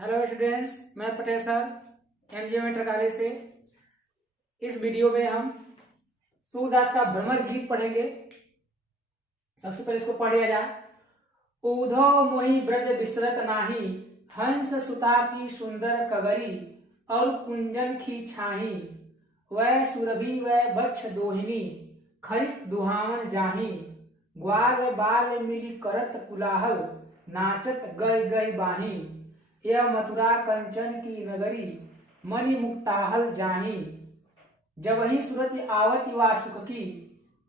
Hello students, मैं Patel sir MGM inter college से। इस वीडियो में हम सूरदास का भ्रमर गीत पढ़ेंगे। सबसे पहले इसको पढ़ लिया जाए। उधो मोहि ब्रज बिसरत नाही, हंस सुता की सुंदर कगरी, और कुंजन की छाही, वह सुरभि वह बक्ष दोहिनी, खरित दुहावन जाही, ग्वाल बाल मिली करत कुलाहल, नाचत गय गय बाही, यह मथुरा कंचन की नगरी, मणि मुक्ताहल जाही, जबहि सुरति आवति वासुक की,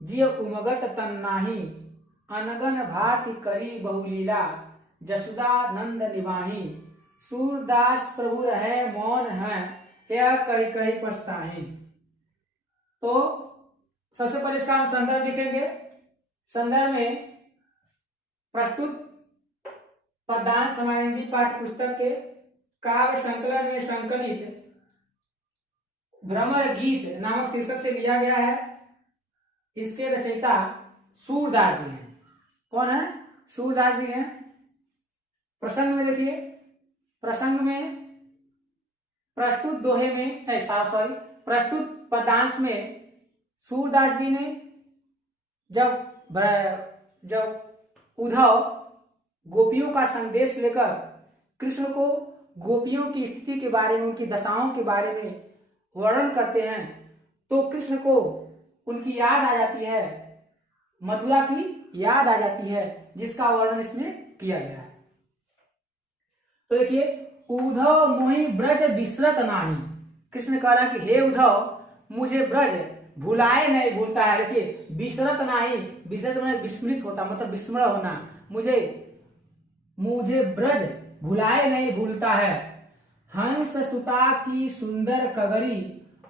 जिय उमगत तन नाही, अनगन भाति करी बहुलीला, जसुदा नंद निवाही, सूरदास प्रभु रहे मौन है, यह कही कही पछताही। तो सबसे पहले इसका हम संदर्भ लिखेंगे। संदर्भ में प्रस्तुत पद्यांश समानंदी पाठ्य पुस्तक के काव्य संकलन में संकलित भ्रमर गीत नामक शीर्षक से लिया गया है। इसके रचयिता सूरदास जी हैं। कौन है? सूरदास जी हैं। प्रसंग में देखिए, प्रसंग में प्रस्तुत दोहे में प्रस्तुत पद्यांश में सूरदास जी ने जब उद्धव गोपियों का संदेश लेकर कृष्ण को गोपियों की स्थिति के बारे में, उनकी दशाओं के बारे में वर्णन करते हैं, तो कृष्ण को उनकी याद आ जाती है, मथुरा की याद आ जाती है, जिसका वर्णन इसमें किया गया है। तो देखिए, उद्धव मोहि ब्रज बिसरत नाही। कृष्ण कह रहा है कि हे उद्धव, मुझे ब्रज भुलाए नहीं भूलता है। देखिए, बिसरत नाही, बिसरत में विस्मृत होता, मतलब विस्मरण होना। मुझे ब्रज भुलाए नहीं भूलता है। हंस सुता की सुंदर कगरी,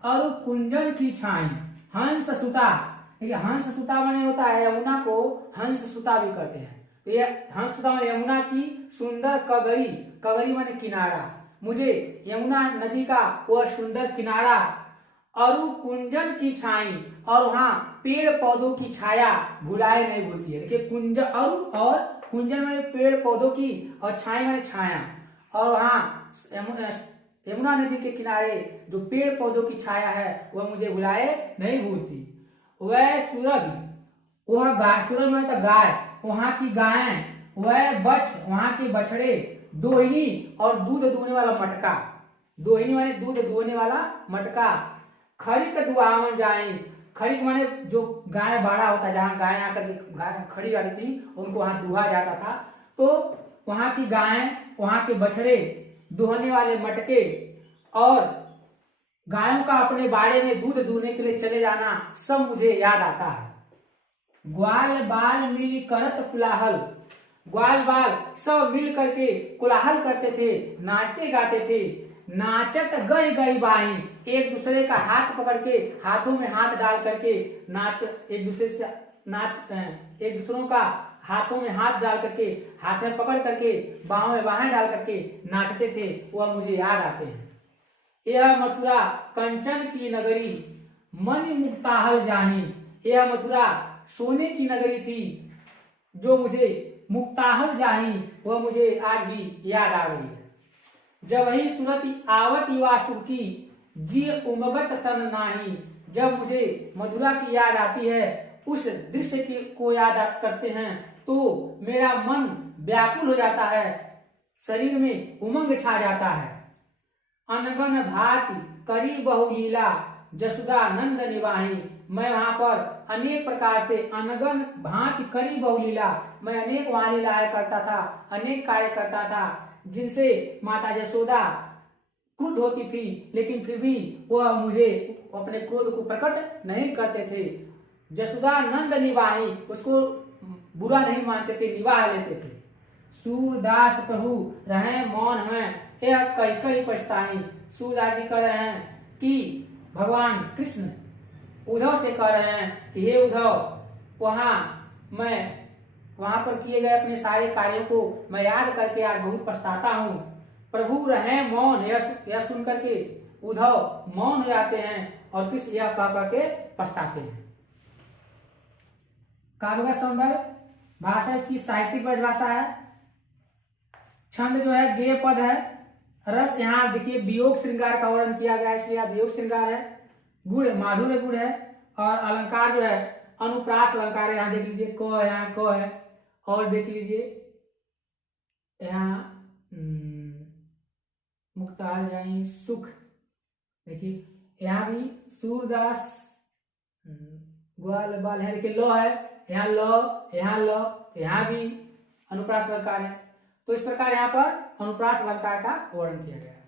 और कुंजन की छाई। हंस सुता, देखिए हंस सुता माने होता है यमुना को हंस सुता भी कहते हैं। तो ये हंस सुता माने यमुना की सुंदर कगरी, कगरी माने किनारा। मुझे यमुना नदी का वह सुंदर किनारा, और कुंजन की छाई, और वहां पेड़ पौधों की छाया भुलाए नहीं भूलती है। देखिए, कुंज और कुंजन माने पेड़ पौधों की, और छाई माने छाया, और वहां यमुना नदी के किनारे जो पेड़ पौधों की छाया है वह मुझे भुलाए नहीं भूलती। वह सूरज, वह गाय, सूरज माने तो गाय, वहां की गायें, वह बच्च, वहां के बछड़े, दोहिनी और दूध दूहने वाला मटका। दोहिनी माने दूध दूहने वाला मटका। खरिक दुहावन जाए, खरिक माने जो गाय बाड़ा होता है, जहाँ गाय आकर खड़ी रहती थी, उनको वहां दुहा जाता था। तो वहां की गायें, वहां के बछड़े, दुहने वाले मटके, और गायों का अपने बाड़े में दूध दूहने के लिए चले जाना, सब मुझे याद आता है। ग्वाल बाल मिल करत कुलाहल, ग्वाल बाल सब मिल करके कुलाहल करते थे, नाचते गाते थे। नाचत गई गई बाही, एक दूसरे का हाथ पकड़ के, हाथों में हाथ डाल करके नाच, एक दूसरे से नाच, एक दूसरों का हाथों में हाथ डाल करके, हाथ में पकड़ करके, बाहों में बाहें डाल करके नाचते थे, वह मुझे याद आते हैं। यह मथुरा कंचन की नगरी, मणि मुक्ताहल जाही। यह मथुरा सोने की नगरी थी, जो मुझे मुक्ताहल जाही, वह मुझे आज भी याद आ रही है। जब वही सुरति आवत वासुक की, जी उमगत तन नाही। जब मुझे मथुरा की याद आती है, उस दृश्य को याद करते हैं, तो मेरा मन व्याकुल हो जाता है, शरीर में उमंग छा जाता है। अनगन भाति करी बहुलीला, जसुदा नंद निवाही। मैं वहां पर अनेक प्रकार से, अनगन भांति करी बहुलीला, मैं अनेक वहां लीलाएं करता था, अनेक कार्य करता था, जिनसे माता यशोदा क्रुद्ध होती थी, लेकिन फिर भी वह मुझे अपने क्रोध को प्रकट नहीं करते थे। जसुदा नंद निवाही, उसको बुरा नहीं मानते थे, निवाह लेते थे। सूरदास प्रभु रहे मौन है, यह कई कई पछताई। सूरदास जी कह रहे हैं कि भगवान कृष्ण उद्धव से कह रहे हैं कि हे उद्धव, वहां पर किए गए अपने सारे कार्यों को मैं याद करके आज बहुत पछताता हूं। प्रभु रहे मौन, यह सुन करके उद्धव मौन हो जाते हैं, और कृष्ण यह कह करके पछताते हैं। काव्य का सौंदर्य, भाषा इसकी साहित्यिक परिभाषा है। छंद जो है गेय पद है, रस, यहाँ देखिए वियोग श्रृंगार का वर्णन किया गया है, इसलिए यहाँ वियोग श्रृंगार है। गुण माधुर्य गुण है, और अलंकार जो है अनुप्रास अलंकार है। यहाँ देख लीजिए क है, यहाँ क है, और देख लीजिए यहाँ मुक्ताल यानी सुख, देखिए यहाँ भी सूरदास ग्वाल बाल है, देखिए लो है, यहाँ लो, यहाँ लो, यहाँ भी अनुप्रास अलंकार है। तो इस प्रकार यहाँ पर अनुप्रास अलंकार का वर्णन किया गया है।